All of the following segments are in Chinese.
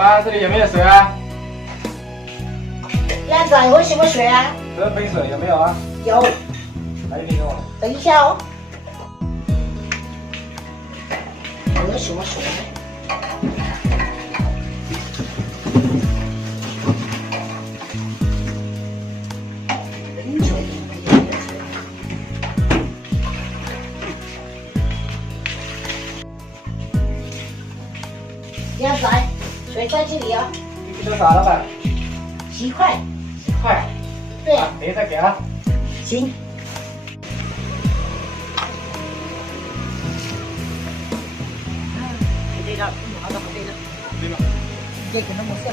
爸，这里有没有水啊？鸭仔喝什么水啊？这杯水有没有啊？有，来一瓶给我。等一下哦。喝什么水？冷水。鸭仔，水在这里啊。这个多少老板10块。 ？10块。对，啊，等一下给啊。行。对了，好的，对了。对吧？这个那么色。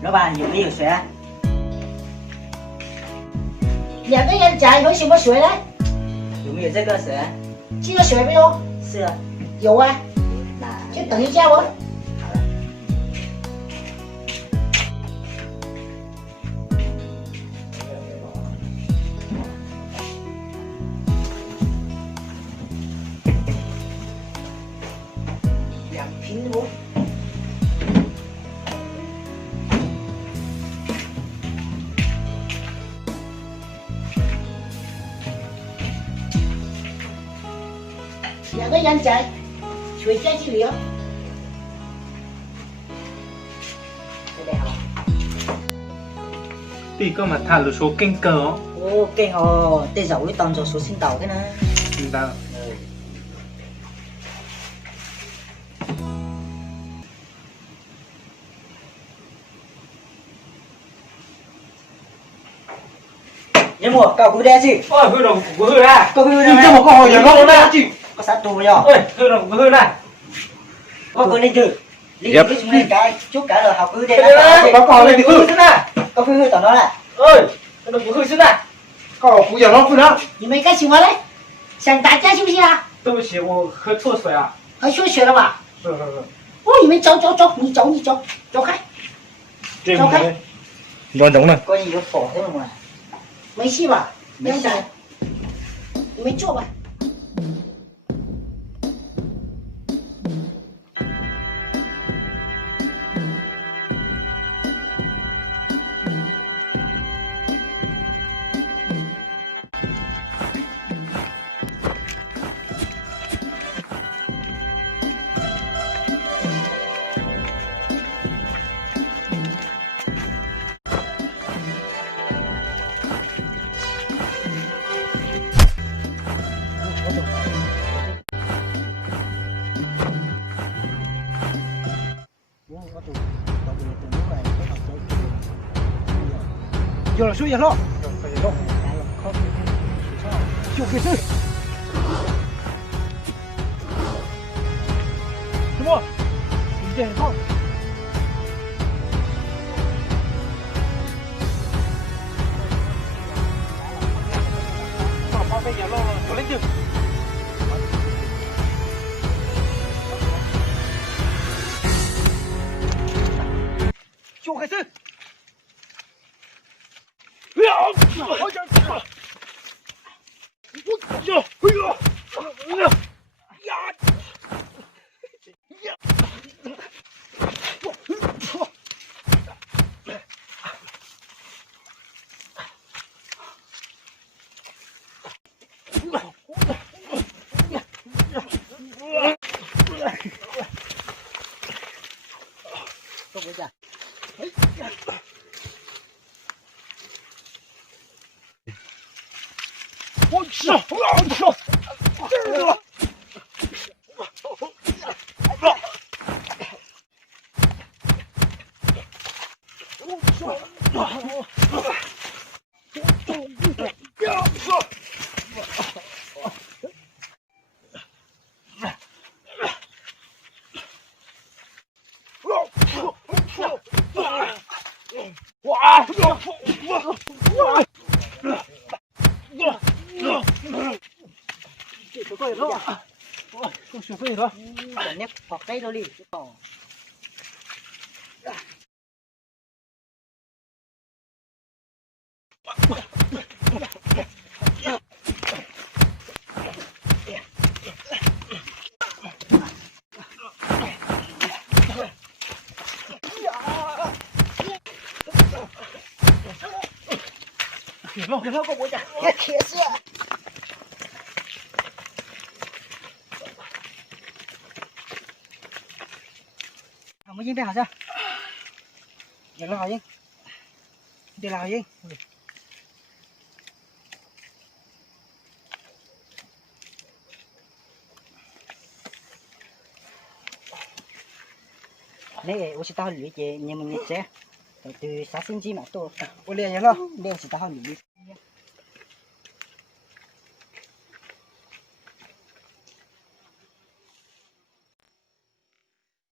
老板有没有水啊？ 2个人仔喝什么水呢？有没有这个水啊？这个水没有？是啊，有啊，那就等一下哦。好了。2瓶哦。2个人仔，水在这里哦。这里好。啲今日睇路數勁㗎哦。哦，勁哦，啲就會當做數先到嘅啦。明白了。有冇搞古啲去？哦，去了不去啦？搞古啲你这么好人了，那去。có sát tù rồi. 哎，去了不去啦？ Có cô lên chứ. Lên Yep. cái chúng này cái chút cả là học cứ đây Ê, là báo cáo lên đi hư thế nào? có hư tao nói là 哎，去了不去是啦？搞不养老去了。你们干什么嘞？想打架是不是啊？对不起，我喝错水啊。喝错水了吧？是。哦，你们走，你走，走开，对走开，我懂了。 có gì có phổ thế mà. 没事吧？没事鸭仔，你们坐吧。有了水了。就回去。什么？你这套。把花费也漏了，我来就。就回去。哎呀！好点！我呀！哎呀！呀！Không có gì. 我去！我去！Nếp hoặc cái đâu đi. 之后，我讲，别贴色。我们应该好像，你拉好音，你拉好音。này我是到里边，你们你这，từ 3 cm 多，我练完了。练是到里边。